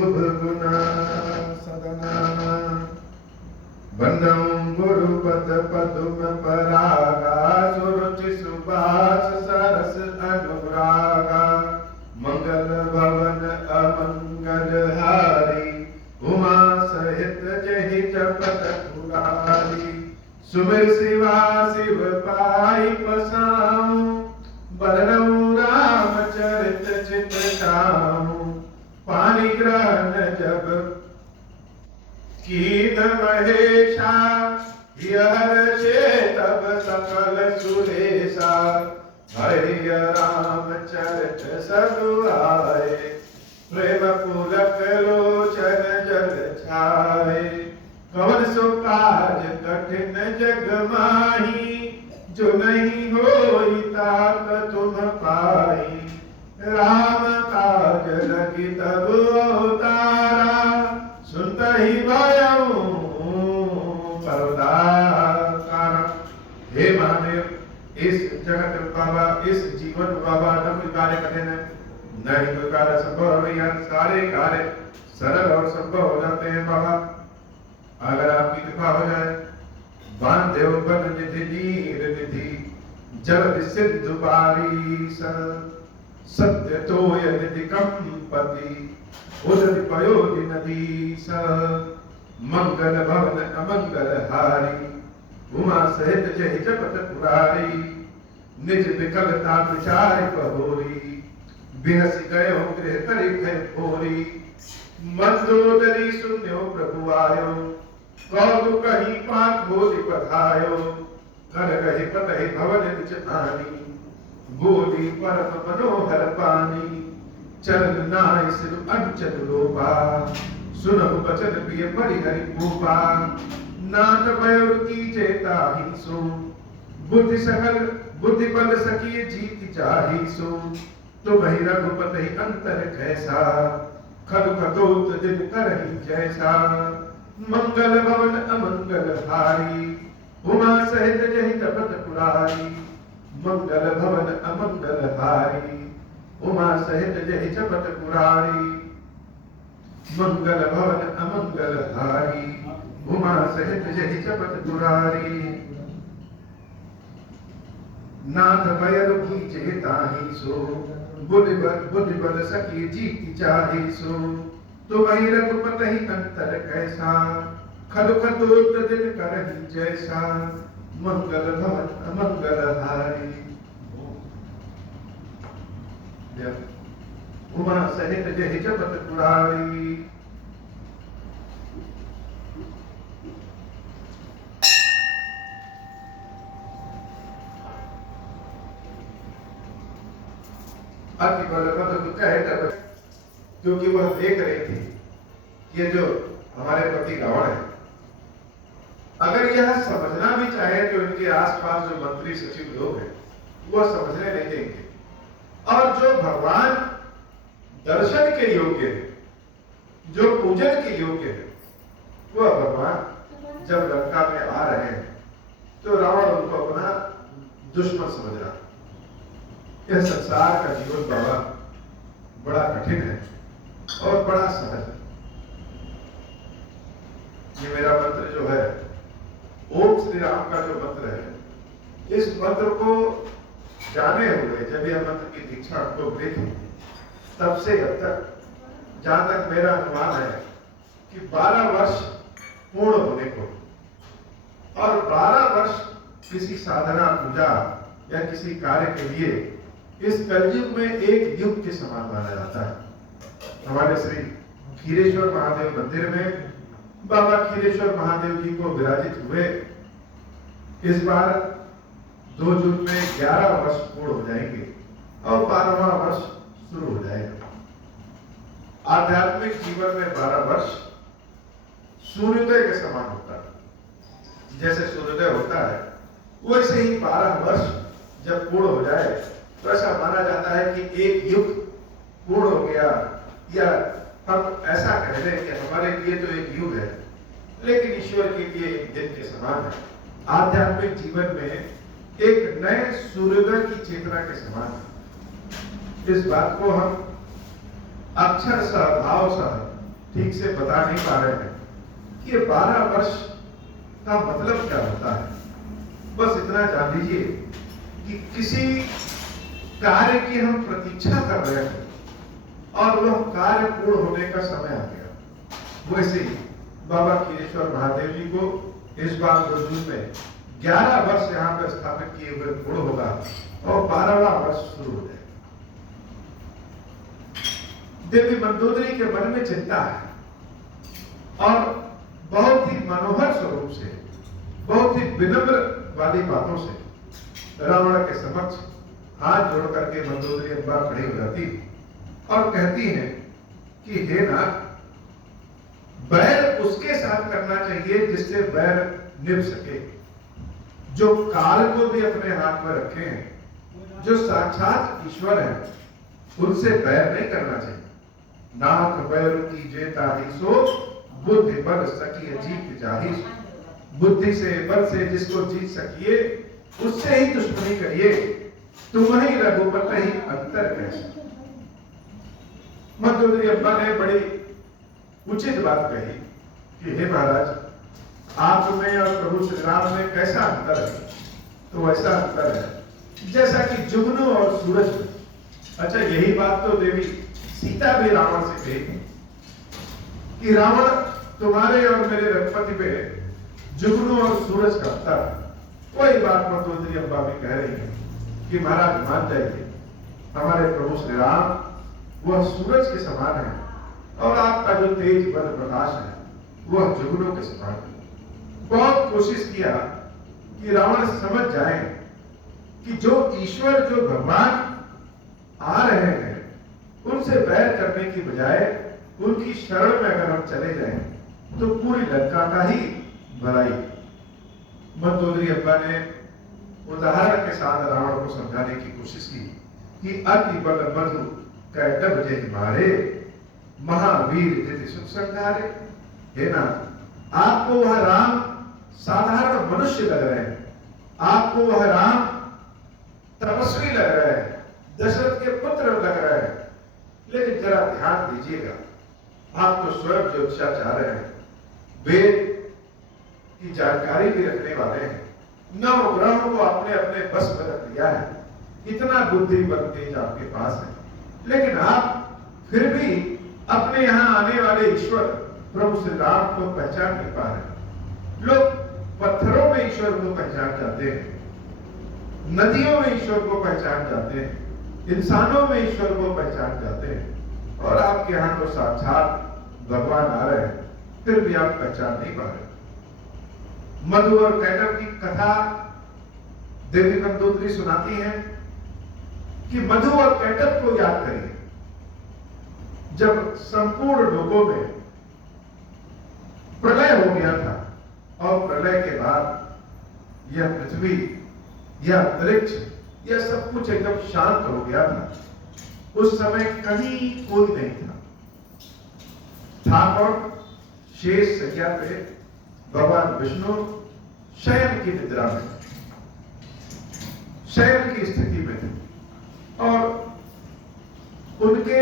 शुभ गुना सदना वंदं गुरुपद पदुम परागा सुरुचि सुभाष सरस अनुरागा मंगल भवन अमंगल हारी उमा सहित जहि जपत पुरारी सुमिर शिवा शिव पाई पसाऊं बरनऊं रामचरित चित गाऊं पानी ग्रहण जब कीन महेशा हर्षे तब सकल सुरेशा हरिय रामचरित सब आए प्रेम पुलक लोचन जल छाए कवन सो काज कठिन जग माही जो नहीं होई तात तुम पाई राम काज लगी तब अवतारा सुनत ही भयऊ परदारा। हे महादेव इस जगत बाबा इस जीवन बाबा न कोई कार्य कठिन है न ही कोई कार्य संभव है भैया सारे कार्य सरल और संभव हो जाते हैं बाबा अगर आपकी कृपा हो जाए। बाण देव बन निधि नीर निधि जल सिंधु बारी सर सत्य तोय निधि कंपति उदरि पयोधि नदी स मंगल भवन अमंगल हारी उमा सहित जहि जपत पुरारी निज विकलता विचार बहोरी बिहसि गयो गृह करि भय भोरी मंदोदरी सुन्यो प्रभु आयो कौतुक ही पात बोली बधायो कर गहि पतहि भवन निज आनी बोली परम मनोहर पानी चरण नाय सिर अंचल लोपा सुनहु बचन प्रिय परिहरि भूपा नाथ भैर की चेता ही सो बुद्धि सकल बुद्धि बल सकी जीत चाही सो तो वही रघुपति अंतर कैसा खद खदोत दिन करही जैसा मंगल भवन अमंगल हारी उमा सहित जहि जपत पुरारी मंगल भवन अमंगल हारी उमा सहित जहि जपत पुरारी मंगल भवन अमंगल हारी उमा सहित जहि जपत पुरारी नाथ भैर की चेता ही सो बुद्धि बल सकी जीति चाही सो तो वही रघुपति अंतर कैसा खद खदोत दिन करही जैसा मंगल भवन अमंगल हारी उमा सहित जहि जपत पुरारी। अति बल पद कह क्योंकि वह देख रही थी ये जो हमारे पति रावण है अगर यह समझना भी चाहे तो इनके आसपास जो मंत्री सचिव लोग हैं वह समझने नहीं देंगे और जो भगवान दर्शन के योग्य है जो पूजन के योग्य है वह भगवान जब लंका में आ रहे हैं तो रावण उनको अपना दुश्मन समझ रहा। यह संसार का जीवन बाबा बड़ा कठिन है और बड़ा सहज है। ये मेरा मंत्र जो है ओम श्री राम का जो मंत्र है इस मंत्र को जाने हुए जब यह मंत्र की दीक्षा हमको मिली थी तब से अब तक जहां तक मेरा अनुमान है कि 12 वर्ष पूर्ण होने को और 12 वर्ष किसी साधना पूजा या किसी कार्य के लिए इस कलयुग में एक युग के समान माना जाता है। हमारे श्री खीरेश्वर महादेव मंदिर में बाबा खीरेश्वर महादेव जी को विराजित हुए इस बार 2 जून में 11 वर्ष पूर्ण हो जाएंगे और 12वां वर्ष शुरू हो जाएगा। आध्यात्मिक जीवन में 12 वर्ष सूर्योदय के समान होता है। जैसे सूर्योदय होता है वैसे ही 12 वर्ष जब पूर्ण हो जाए तो ऐसा माना जाता है कि एक युग पूर्ण हो गया या हम ऐसा कह रहे हैं कि हमारे लिए तो एक युग है लेकिन ईश्वर के लिए एक दिन के समान है। आध्यात्मिक जीवन में एक नए सूर्योदय की चेतना के समान है। इस बात को हम अक्षर सह भाव सह ठीक से बता नहीं पा रहे हैं कि ये 12 वर्ष का मतलब क्या होता है। बस इतना जान लीजिए कि किसी कार्य की हम प्रतीक्षा कर रहे हैं और वह कार्य पूर्ण होने का समय आ गया। वैसे ही बाबा खीरेश्वर महादेव जी को इस बार जून में 11 वर्ष यहाँ पर स्थापित किए हुए पूर्ण होगा और 12वां वर्ष शुरू हो जाएगा। देवी मंदोदरी के मन में चिंता है और बहुत ही मनोहर स्वरूप से, बहुत ही विनम्र वाली बातों से रावण के समक्ष हाथ जोड़ करके मंदोदरी अम्बा खड़ी हो जाती और कहती हैं कि हे नाथ, बैर उसके साथ करना चाहिए जिससे बैर निभ सके, जो काल को भी अपने हाथ में रखे हैं, जो साक्षात ईश्वर है, उनसे बैर नहीं करना चाहिए। नाथ बैर की जेताही सो बुद्धि बल सकिए जीत जाही। बुद्धि से बल से जिसको जीत सकिए उससे ही दुश्मनी करिए, तुम ही रघुपत ही अंतर कैसे। मंदोदरी अम्बा ने बड़ी उचित बात कही कि हे महाराज, आप में और प्रभु श्री राम में कैसा अंतर है? तो वैसा अंतर है जैसा कि जुगनू और सूरज में। अच्छा, यही बात तो देवी सीता भी रावण से कही कि रावण तुम्हारे और मेरे रघुपति पे जुगनू और सूरज का अंतर। वही बात मंदोदरी अम्बा भी कह रही है कि महाराज मान जाइए, हमारे प्रभु श्री राम वह सूरज के समान है और आपका जो तेज बल प्रकाश है वह जुगनू के समान है। बहुत कोशिश किया कि रावण समझ जाए कि जो ईश्वर, जो भगवान आ रहे हैं, उनसे बैर करने की बजाय उनकी शरण में अगर हम चले जाएं तो पूरी लंका का ही भलाई। मंदोदरी अम्बा ने उदाहरण के साथ रावण को समझाने की कोशिश की कि अति बल मधु कैटब जे मारे, महावीर जिति सुख संहारे। हे नाथ, आपको वह राम साधारण मनुष्य लग रहे हैं, आपको वह राम तपस्वी लग रहे हैं, दशरथ के पुत्र लग रहे हैं, लेकिन जरा ध्यान दीजिएगा, आप तो स्वयं ज्योतिषाचार्य हैं, वेद की जानकारी भी रखने वाले हैं, नवग्रहों को आपने अपने बस में रख लिया है, इतना बुद्धि बल तेज आपके पास है, लेकिन आप फिर भी अपने यहाँ आने वाले ईश्वर प्रभु श्री राम को पहचान नहीं पा रहे। लोग पत्थरों में ईश्वर को पहचान जाते हैं, नदियों में ईश्वर को पहचान जाते हैं, इंसानों में ईश्वर को पहचान जाते हैं, और आपके यहाँ तो साक्षात भगवान आ रहे हैं, फिर भी आप पहचान नहीं पा रहे। मधु और कैटब की कथा देवी मंदोदरी सुनाती है कि मधु और कैटब को याद करिए, जब संपूर्ण लोगों में प्रलय हो गया था और प्रलय के बाद यह पृथ्वी, यह अंतरिक्ष, यह सब कुछ एकदम शांत हो गया था। उस समय कहीं कोई नहीं था कौन? शेष सज्जा पे भगवान विष्णु शयन की निद्रा में, शयन की स्थिति में थे और उनके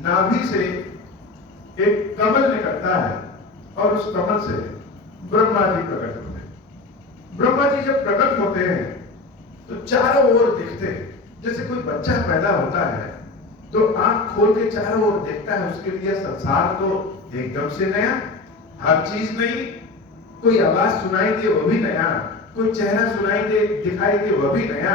नाभि से एक कमल निकलता है और उस कमल से ब्रह्मा जी प्रकट होते हैं। ब्रह्मा जी जब प्रकट होते हैं तो चारों ओर दिखते हैं। जैसे कोई बच्चा पैदा होता है तो आंख खोल के चारों ओर देखता है, उसके लिए संसार तो एकदम से नया, हर चीज नई, कोई आवाज सुनाई दे वो भी नया, कोई चेहरा सुनाई दे दिखाई दे वो भी नया।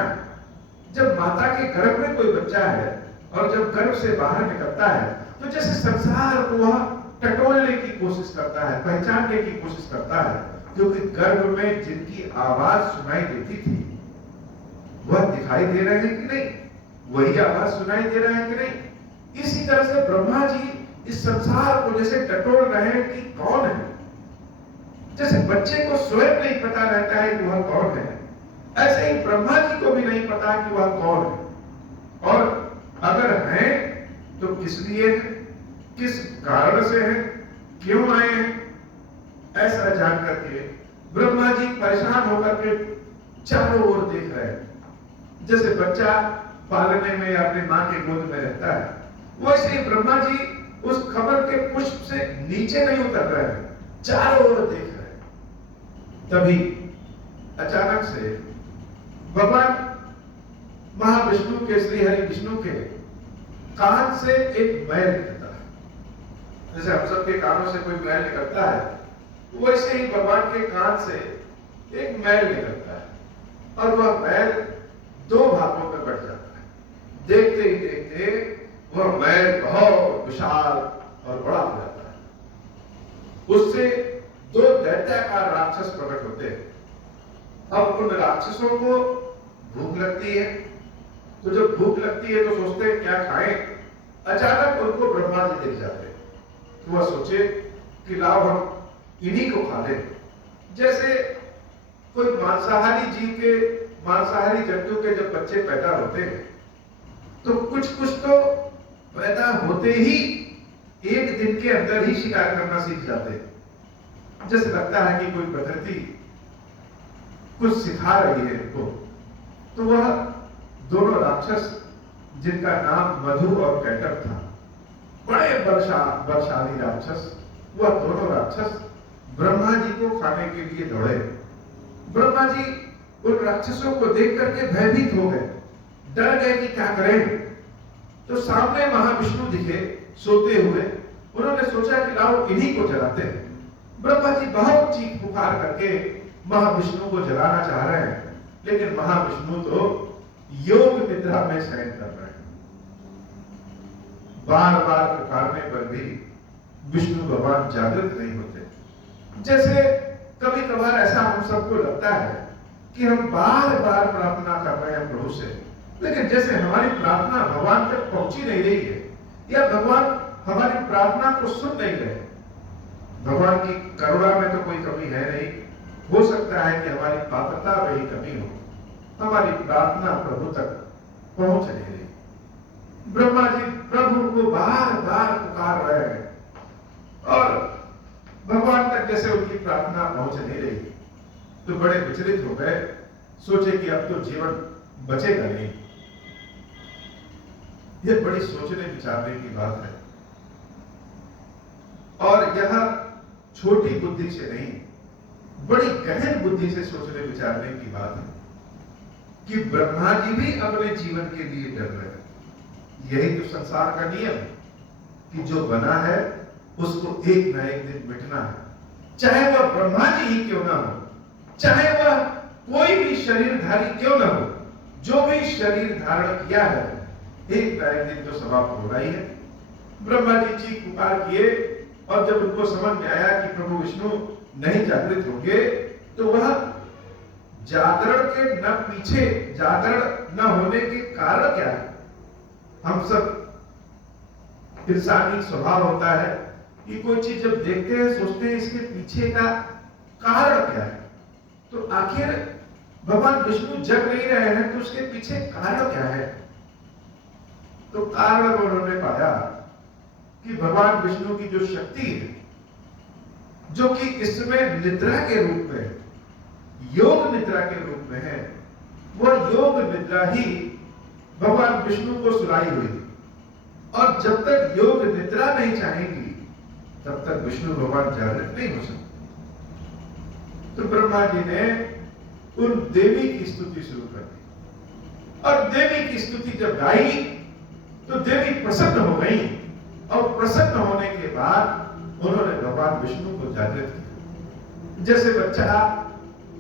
जब माता के गर्भ में कोई बच्चा है और जब गर्भ से बाहर निकलता है तो जैसे संसार को वह टटोलने की कोशिश करता है, पहचानने की कोशिश करता है, क्योंकि गर्भ में जिनकी आवाज सुनाई देती थी वह दिखाई दे रहे हैं कि नहीं, वही आवाज सुनाई दे रहा है कि नहीं। इसी तरह से ब्रह्मा जी इस संसार को जैसे टटोल रहे हैं कि कौन है, जैसे बच्चे को स्वयं नहीं पता रहता है कि वह कौन है, ऐसे ही ब्रह्मा जी को भी नहीं पता कि वह कौन है, और अगर है तो किस लिए है, किस कारण से है, क्यों आए हैं, ऐसा जान करके ब्रह्मा जी परेशान होकर के चारों ओर देख रहे हैं। जैसे बच्चा पालने में अपनी मां के गोद में रहता है, वैसे ही ब्रह्मा जी उस कमल के पुष्प पुष्प से नीचे नहीं उतर रहे हैं, चारों ओर देख रहे हैं। तभी अचानक से भगवान महाविष्णु के, श्री हरि विष्णु के कान से एक मैल निकलता है। जैसे हम सबके कानों से कोई मैल निकलता है, वैसे ही भगवान के कान से एक मैल निकलता है, और वह मैल दो भागों में बढ़ जाता है। देखते ही देखते वह मैल बहुत विशाल और बड़ा हो जाता है। उससे दो दैत्याकार राक्षस प्रकट होते हैं। अब उन राक्षसों को भूख लगती है, तो जब भूख लगती है तो सोचते हैं क्या खाएं। अचानक उनको ब्रह्मा जी दिख जाते हैं, तो वह सोचे कि लाओ हम इन्हीं को खा लें। जैसे कोई मांसाहारी जीव के, मांसाहारी जंतु के जब बच्चे पैदा होते हैं तो कुछ तो पैदा होते ही एक दिन के अंदर ही शिकार करना सीख जाते हैं। जैसे लगता है कि कोई प्रकृति कुछ सिखा रही है इनको। तो वह दोनों राक्षस, जिनका नाम मधु और कैटभ था, बड़े बलशाली राक्षस, वह दोनों राक्षस ब्रह्मा जी को खाने के लिए दौड़े। ब्रह्मा जी उन राक्षसों को देख करके भयभीत हो गए, डर गए कि क्या करें। तो सामने महाविष्णु दिखे सोते हुए। उन्होंने सोचा कि लाओ इन्हीं को जलाते हैं। ब्रह्मा जी बहुत चीख पुकार करके महाविष्णु को जलाना चाह रहे हैं, लेकिन महाविष्णु तो योग निद्रा में शयन कर रहे हैं। बार बार पुकारने पर भी विष्णु भगवान जागृत नहीं होते। जैसे कभी कभार ऐसा हम सबको लगता है कि हम बार बार प्रार्थना कर रहे हैं प्रभु से, लेकिन जैसे हमारी प्रार्थना भगवान तक पहुंची नहीं रही है, या भगवान हमारी प्रार्थना को सुन नहीं रहे। भगवान की करुणा में तो कोई कमी है नहीं, हो सकता है कि हमारी पात्रता में ही कमी हो, हमारी प्रार्थना प्रभु तक पहुंच नहीं रही। ब्रह्मा जी प्रभु को बार बार पुकार रहे हैं, और भगवान तक जैसे उनकी प्रार्थना पहुंच नहीं रही, तो बड़े विचलित हो गए। सोचे कि अब तो जीवन बचेगा नहीं। यह बड़ी सोचने विचारने की बात है, और यह छोटी बुद्धि से नहीं, बड़ी गहन बुद्धि से सोचने विचारने की बात है कि ब्रह्मा जी भी अपने जीवन के लिए डर रहे हैं। यही तो संसार का नियम है कि जो बना है उसको एक न एक दिन मिटना है, चाहे वह ब्रह्मा जी ही क्यों ना हो, चाहे वह कोई भी शरीरधारी क्यों ना हो। जो भी शरीर धारण किया है एक न एक दिन तो समाप्त होना ही है। ब्रह्मा जी चीख पुकार किए, और जब उनको समझ में आया कि प्रभु विष्णु नहीं जागृत होंगे, तो वह जागरण के न पीछे, जागरण न होने के कारण क्या है। हम सब इंसानी स्वभाव होता है कि कोई चीज जब देखते हैं सोचते हैं इसके पीछे का कारण क्या है। तो आखिर भगवान विष्णु जग नहीं रहे हैं तो उसके पीछे कारण क्या है। तो कारण उन्होंने पाया कि भगवान विष्णु की जो शक्ति है, जो कि इस समय निद्रा के रूप में, योग निद्रा के रूप में है, वह योग निद्रा ही भगवान विष्णु को सुलाई हुई थी। और जब तक योग निद्रा नहीं चाहेगी तब तक विष्णु भगवान जागृत नहीं हो सकते। तो ब्रह्मा जी ने उन देवी की स्तुति शुरू कर दी, और देवी की स्तुति जब गाई तो देवी प्रसन्न हो गई, और प्रसन्न होने के बाद उन्होंने भगवान विष्णु को जागृत किया। जैसे बच्चा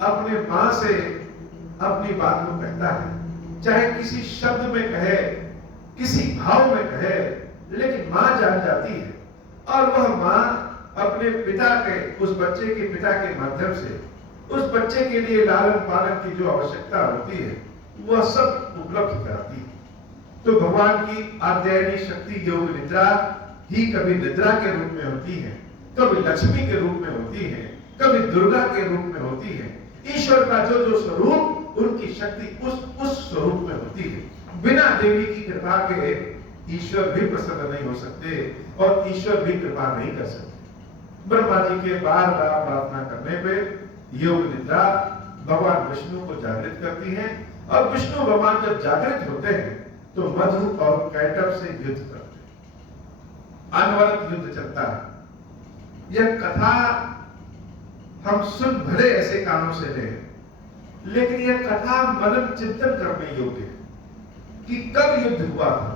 अपने मां से अपनी बात को कहता है, चाहे किसी शब्द में कहे, किसी भाव में कहे, लेकिन मां जान जाती है, और वह मां अपने पिता के, उस बच्चे के पिता के माध्यम से उस बच्चे के लिए लालन पालन की जो आवश्यकता होती है वह सब उपलब्ध कराती है। तो भगवान की आध्यायनी शक्ति योग निद्रा ही कभी निद्रा के रूप में होती है, कभी लक्ष्मी के रूप में होती है, कभी दुर्गा के रूप में होती है। ईश्वर का जो जो स्वरूप, उनकी शक्ति उस स्वरूप में होती है। बिना देवी की कृपा के ईश्वर भी प्रसन्न नहीं हो सकते, और ईश्वर भी कृपा नहीं कर सकते। ब्रह्मा जी के बार बार प्रार्थना करने पे योग निद्रा भगवान विष्णु को जागृत करती है, और विष्णु भगवान जब जागृत होते हैं तो मधु और कैटभ से युद्ध करते हैं। अनवरत युद्ध चलता है। यह कथा हम सुन भले ऐसे कानों से लें, लेकिन यह कथा मनन चिंतन करने योग्य है कि कब युद्ध हुआ था।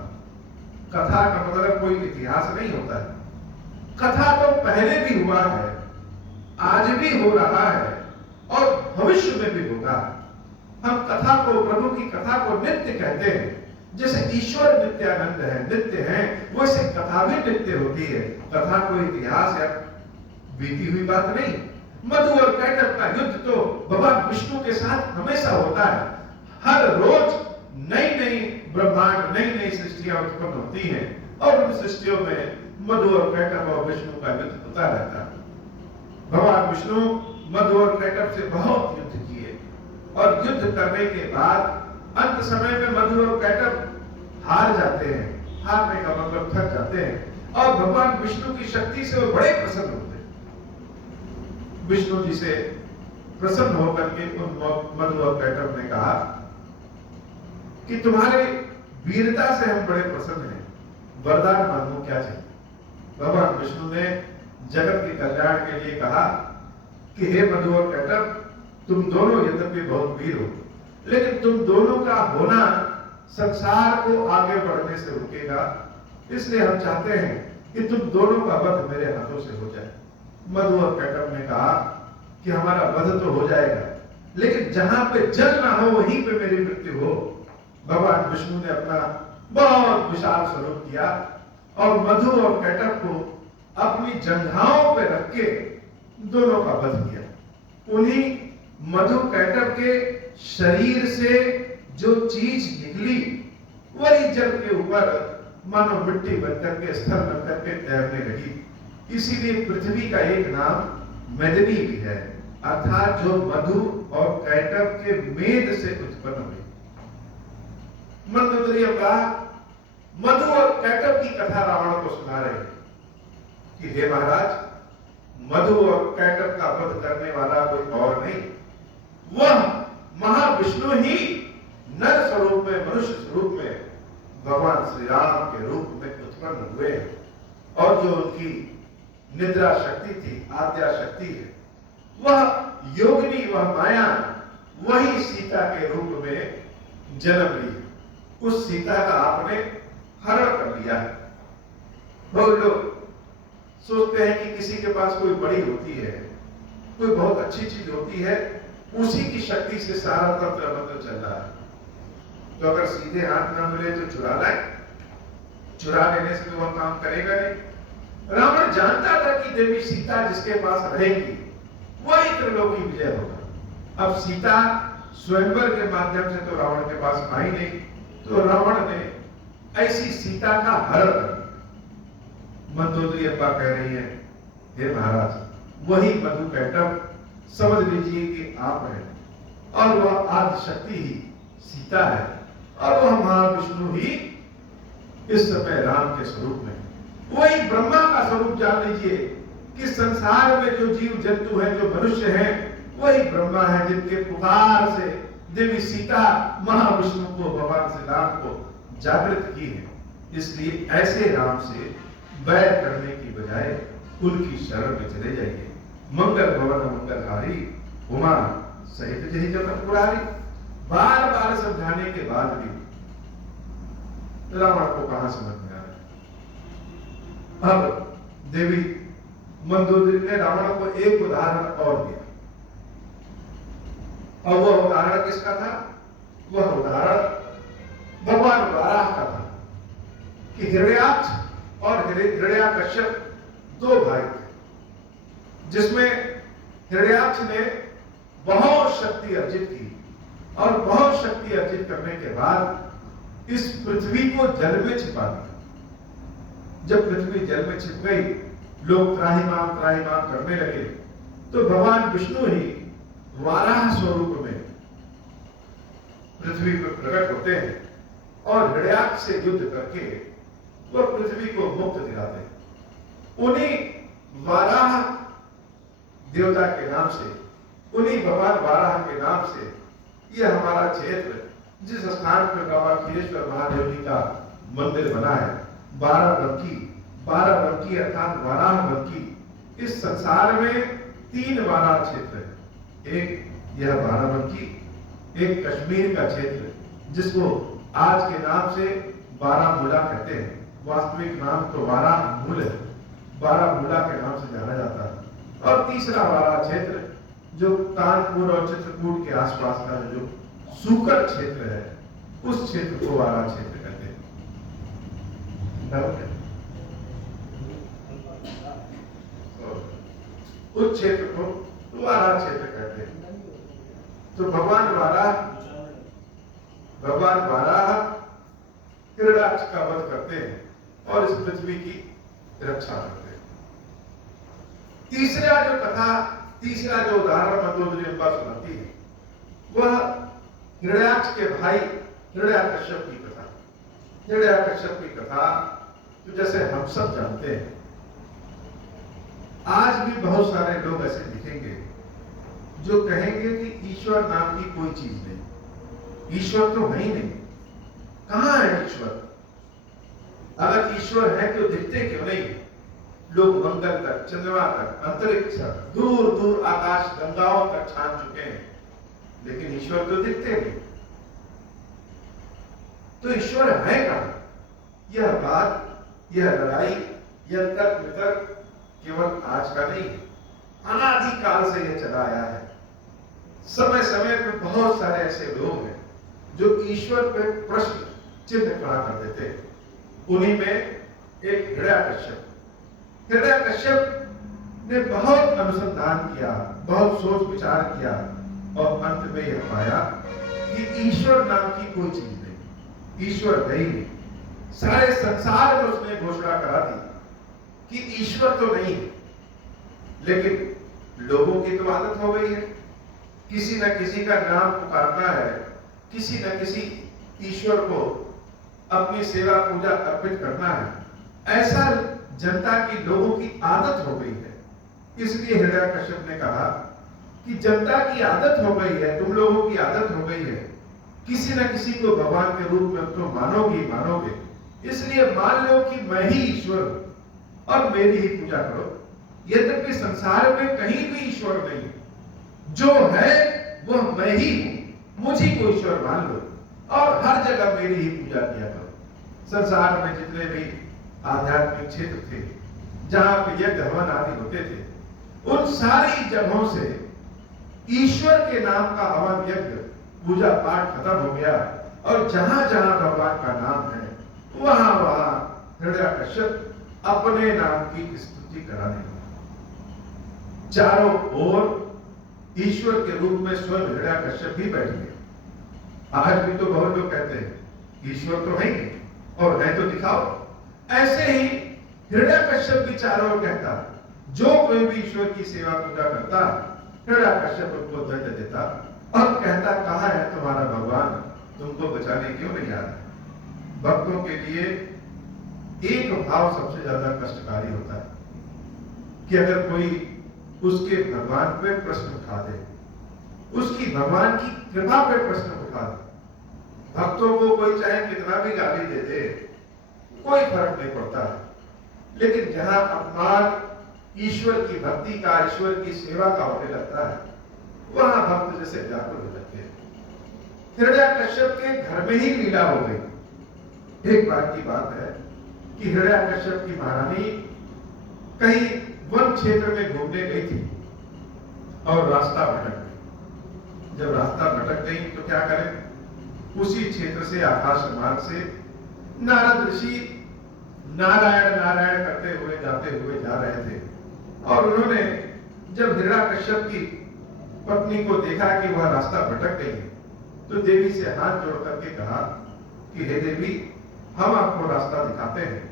कथा का मतलब कोई इतिहास नहीं होता है। कथा तो पहले भी हुआ है, आज भी हो रहा है और भविष्य में भी होगा। हम कथा को, प्रभु की कथा को नित्य कहते हैं। जैसे ईश्वर नित्यानंद है, नित्य है, वैसे कथा भी नित्य होती है। कथा कोई इतिहास या बीती हुई बात नहीं। मधु और कैटभ का युद्ध तो भगवान विष्णु के साथ हमेशा होता है। हर रोज नई नई ब्रह्मांड, नई नई सृष्टियां उत्पन्न होती हैं और उन सृष्टियों में मधु और कैटभ और विष्णु का युद्ध होता रहता है। भगवान विष्णु मधु और कैटभ से बहुत युद्ध किए और युद्ध करने के बाद अंत समय में मधु और कैटभ हार जाते हैं। हारने का मतलब थक जाते हैं और भगवान विष्णु की शक्ति से वो बड़े प्रसन्न होते हैं। विष्णु जी से प्रसन्न होकर के उन मधु और कैटभ ने कहा कि तुम्हारे वीरता से हम बड़े प्रसन्न हैं, वरदान मांगो, क्या चाहिए। भगवान विष्णु ने जगत के कल्याण के लिए कहा कि हे मधु और कैटभ, तुम दोनों यद्यपि बहुत वीर हो, लेकिन तुम दोनों का होना संसार को आगे बढ़ने से रुकेगा, इसलिए हम चाहते हैं कि तुम दोनों का वध मेरे हाथों से हो जाए। मधु और कैटभ ने कहा कि हमारा वध तो हो जाएगा, लेकिन जहां पे जल ना हो वहीं पे मेरी मृत्यु हो। भगवान विष्णु ने अपना बहुत विशाल स्वरूप किया और मधु और कैटभ को अपनी जंघाओं पे रख के दोनों का वध किया। उन्हीं मधु कैटभ के शरीर से जो चीज निकली वही जल के ऊपर मानो मिट्टी बनकर के, स्थल बनकर के तैरने लगी। इसीलिए पृथ्वी का एक नाम मेदिनी भी है, अर्थात जो मधु और कैटभ के मेद से उत्पन्न हुई। मंदोदरी मधु और कैटभ की कथा रावण को सुना रहे कि हे महाराज, मधु और कैटभ का वध करने वाला कोई और नहीं, वह महाविष्णु ही नर स्वरूप में, मनुष्य स्वरूप में भगवान श्री राम के रूप में उत्पन्न हुए और जो उनकी निद्रा शक्ति थी, आद्या शक्ति है, वह योगिनी, वह माया, वही सीता के रूप में जन्म ली। उस सीता का आपने हरण कर लिया है। बहुत लोग सोचते हैं कि किसी के पास कोई बड़ी होती है, कोई बहुत अच्छी चीज होती है, उसी की शक्ति से सारा तंत्र मंत्र चल रहा है। तो अगर सीधे हाथ ना मिले तो चुरा लाए, चुरा लेने से तो वह काम करेगा नहीं। रावण जानता था कि देवी सीता जिसके पास रहेगी वही त्रिलोकी विजय होगा। अब सीता स्वयंवर के माध्यम से तो रावण के पास आई नहीं, तो रावण ने ऐसी सीता का हरण कर दिया। मंदोदरी अब्बा कह रही है, हे महाराज, वही मधु कैटभ समझ लीजिए कि आप हैं और वह आदि शक्ति ही सीता है और वह महाविष्णु ही इस समय राम के स्वरूप में, वही ब्रह्मा का स्वरूप जान लीजिए कि संसार में जो जीव जंतु हैं, जो मनुष्य हैं, वही ब्रह्मा है जिनके पुकार से देवी सीता महाविष्णु को, भगवान श्री राम को जागृत की है। इसलिए ऐसे राम से वैर करने की बजाय उनकी शरण में चले जाइए। मंगल भवन मंगलहारी, उमा सहित जही जगत पुरारी। बार बार समझाने के बाद भी रावण को कहां समझ में आ रहा। अब देवी मंदोदरी ने रावण को एक उदाहरण और दिया और वह उदाहरण किसका था? वह उदाहरण भगवान वाराह का था कि हिरण्याक्ष और हिरण्याकश्यप दो भाई थे, जिसमें हिरण्याक्ष ने बहुत शक्ति अर्जित की और बहुत शक्ति अर्जित करने के बाद इस पृथ्वी को जल में छिपा दिया। जब पृथ्वी जल में छिप गई, लोग त्राहिमाम करने लगे, तो भगवान विष्णु ही वाराह स्वरूप में पृथ्वी पर प्रकट होते हैं और हिरण्याक्ष से युद्ध करके वह पृथ्वी को मुक्त दिलाते हैं। उन्हीं वाराह देवता के नाम से, उन्हीं भगवान वाराह के नाम से यह हमारा क्षेत्र, जिस स्थान पर बाबा खीरेश्वर महादेव जी का मंदिर बना है, 12 बंकी अर्थात वाराह बंकी, इस संसार में 3 वारा क्षेत्र है। एक यह बाराबंकी, एक कश्मीर का क्षेत्र जिसको आज के नाम से बारामूला कहते हैं, वास्तविक नाम तो बारामूल है, बारामूला के नाम से जाना जाता है। और तीसरा वाला क्षेत्र जो कानपुर और चित्रकूट के आसपास का जो सूकर क्षेत्र है, उस क्षेत्र को वारा क्षेत्र कहते हैं। उस क्षेत्र को वारा क्षेत्र कहते हैं। तो भगवान वाराह हिरण्याक्ष का वध करते हैं और इस पृथ्वी की रक्षा करते हैं। तीसरा जो उदाहरण मंदोदरी अम्बा सुनाती है वह हिरण्याक्ष के भाई हिरण्याकश्यप की कथा। हिरण्याकश्यप की कथा तो जैसे हम सब जानते हैं, आज भी बहुत सारे लोग ऐसे दिखेंगे जो कहेंगे कि ईश्वर नाम की कोई चीज नहीं, ईश्वर तो है ही नहीं। कहां है ईश्वर? अगर ईश्वर है तो दिखते क्यों नहीं? लोग मंगल तक, चंद्रमा तक, अंतरिक्ष तक, दूर दूर आकाश गंगाओं तक छान चुके हैं, लेकिन ईश्वर तो दिखते नहीं। तो ईश्वर है कहां? यह बात, यह लड़ाई, यह तर्क वितर्क केवल आज का नहीं, अनादिकाल से यह चला आया है। समय समय पर बहुत सारे ऐसे लोग हैं जो ईश्वर पे प्रश्न चिन्ह खड़ा कर देते हैं। उन्हीं में एक हिरण्याकश्यप ने बहुत अनुसंधान किया, बहुत सोच विचार किया और अंत में यह पाया कि ईश्वर नाम की कोई चीज नहीं, ईश्वर है ही नहीं। सारे संसार में उसने घोषणा करा दी कि ईश्वर तो नहीं है, लेकिन लोगों की तो आदत हो गई है, किसी न किसी का नाम पुकारना है, किसी न किसी ईश्वर को अपनी सेवा पूजा अर्पित करना है। ऐसा जनता की, लोगों की आदत हो गई है। इसलिए हिरण्याकश्यप ने कहा कि जनता की आदत हो गई है, तुम लोगों की आदत हो गई है, किसी न किसी को भगवान के रूप में तो मानोगे, इसलिए मान लो कि मैं ही ईश्वर हूं और मेरी ही पूजा करो। यद्यपि संसार में कहीं भी ईश्वर नहीं, जो है वह मैं ही हूं, मुझी को ईश्वर मान लो और हर जगह मेरी ही पूजा किया करो। संसार में जितने भी आध्यात्मिक क्षेत्र थे जहां पे यज्ञ हवन आदि होते थे, उन सारी जगहों से ईश्वर के नाम का हवन यज्ञ पूजा पाठ खत्म हो गया और जहां जहां भगवान का नाम है वहां वहां हिरण्याकश्यप अपने नाम की स्तुति कराने लगा। चारों ओर ईश्वर के रूप में स्वयं हिरण्याकश्यप भी बैठ गए। आज भी तो बहुत लोग कहते हैं ईश्वर तो है ही और है तो दिखाओ। ऐसे ही हिरण्याकश्यप भी चारों ओर कहता, जो कोई भी ईश्वर की सेवा पूजा करता, हिरण्याकश्यप उनको दंड देता और कहता, कहां है तुम्हारा भगवान, तुमको बचाने क्यों नहीं आ रहा? भक्तों के लिए एक भाव सबसे ज्यादा कष्टकारी होता है कि अगर कोई उसके भगवान पे प्रश्न उठा दे, उसकी भगवान की कृपा पे प्रश्न उठा दे। भक्तों को कोई चाहे कितना भी गाली दे दे, कोई फर्क नहीं पड़ता है, लेकिन जहां अपमान ईश्वर की भक्ति का, ईश्वर की सेवा का होने लगता है, वहां भक्त जैसे व्याकुल हो जाते हैं। हिरण्याकश्यप के घर में ही लीला हो गई। एक बार की बात है कि हिरण्याकश्यप की महारानी कहीं वन क्षेत्र में घूमने गई थी और रास्ता भटक गई। जब रास्ता भटक गई तो क्या करें, उसी क्षेत्र से आकाश मार्ग से नारद ऋषि नारायण नारायण करते हुए जाते हुए जा रहे थे और उन्होंने जब हिरण्याकश्यप की पत्नी को देखा कि वह रास्ता भटक गई है, तो देवी से हाथ जोड़ करके कहा कि हे देवी, हम आपको रास्ता दिखाते हैं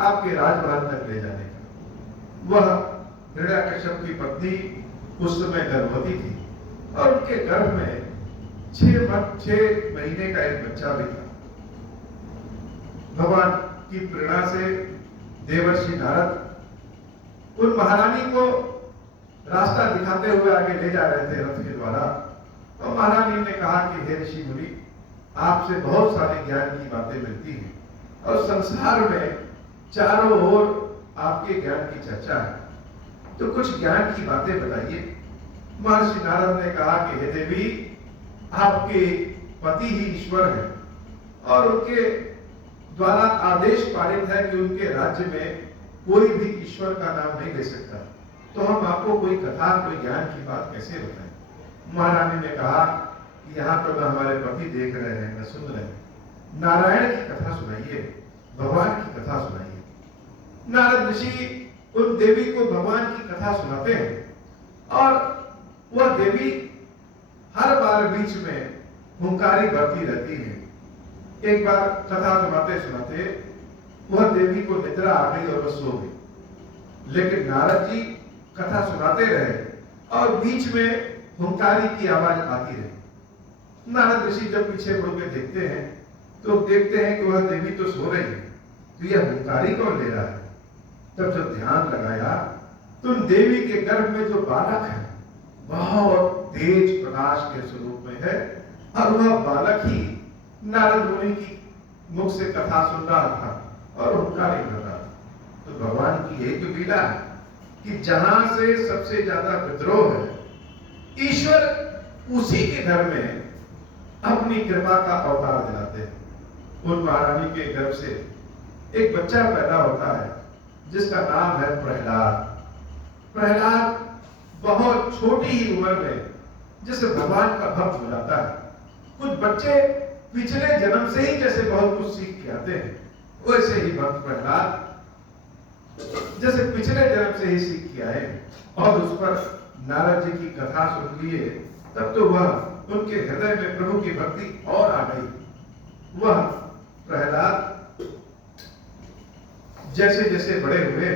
आपके राजमहल तक ले जाने का। वह हिरण्याकश्यप की पत्नी उस समय गर्भवती थी और उनके गर्भ में 6 महीने का एक बच्चा भी था। भगवान की प्रेरणा से देवर्षि नारद उन महारानी को रास्ता दिखाते हुए आगे ले जा रहे थे रथ के द्वारा। तो महारानी ने कहा कि हे ऋषि मुनि, आपसे बहुत सारे ज्ञान की बातें मिलती हैं और संसार में चारों ओर आपके ज्ञान की चर्चा है, तो कुछ ज्ञान की बातें बताइए। महर्षि नारद ने कहा कि हे देवी, आपके पति ही ईश्वर है और उनके द्वारा आदेश पारित है कि उनके राज्य में कोई भी ईश्वर का नाम नहीं ले सकता, तो हम आपको कोई कथा, कोई ज्ञान की बात कैसे बताएं। महारानी ने कहा कि यहाँ तो न हमारे पति देख रहे हैं न सुन रहे हैं, नारायण की कथा सुनाइए, भगवान की कथा सुनाइए। नारद ऋषि उन देवी को भगवान की कथा सुनाते हैं और वह देवी हर बार बीच में हुंकारी भरती रहती है। एक बार कथा सुनाते सुनाते वह देवी को निद्रा आ गई और वह सो गई, लेकिन नारद जी कथा सुनाते रहे और बीच में हुंकारी की आवाज आती रही। नारद ऋषि जब पीछे मुड़ के देखते हैं तो देखते हैं कि वह देवी तो सो रही है, तो यह हुंकारी कौन ले रहा है। तब जब ध्यान लगाया तो उन देवी के गर्भ में जो बालक है बहुत तेज प्रकाश के स्वरूप में है और वह बालक ही नारद मुनि की मुख से कथा सुन रहा था और हुंकारी कर रहा था। तो भगवान की एक लीला है कि जहां से सबसे ज्यादा विद्रोह है, ईश्वर उसी के घर में अपनी कृपा का अवतार दिलाते हैं। उन महारानी के गर्भ से एक बच्चा पैदा होता है जिसका नाम है प्रहलाद। प्रहलाद बहुत छोटी ही उम्र में जिसे भगवान का भक्त हो जाता है। कुछ बच्चे पिछले जन्म से ही जैसे बहुत कुछ सीख के आते हैं, वैसे ही भक्त प्रहलाद जैसे पिछले जन्म से ही सीख के आए और उस पर नारद जी की कथा सुन लिए, तब तो वह उनके हृदय में प्रभु की भक्ति और आ गई। वह प्रहलाद जैसे जैसे बड़े हुए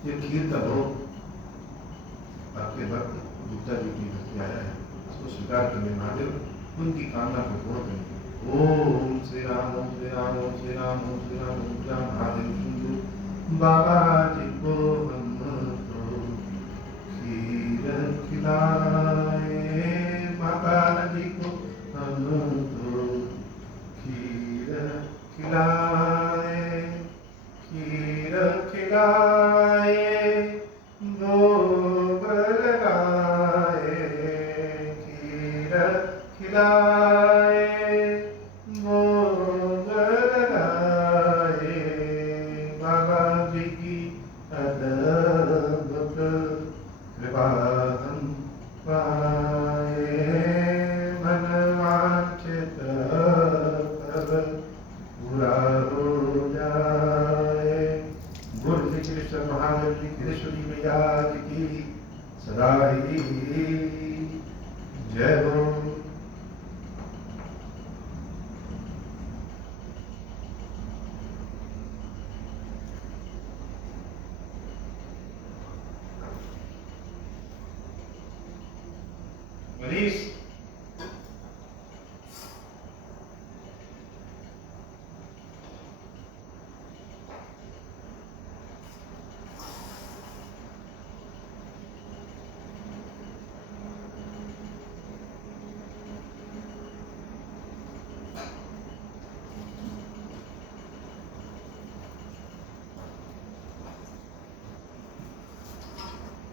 ये खीर का भोग आपके भक्त गुप्ता जी की भक्ति आया है, उसको स्वीकार करने महादेव उनकी कामना को पूर्ण करेंगे। ओम श्री राम, ओम श्री राम, ओम श्री राम, ओम श्री राम, ओम श्री राम। महादेव सुन बाबा जी को हमको खीर खिलाए, माता जी को हमको खीर खिलाए, खीर खिलाए, भोग लगाए, खीर खिलाए।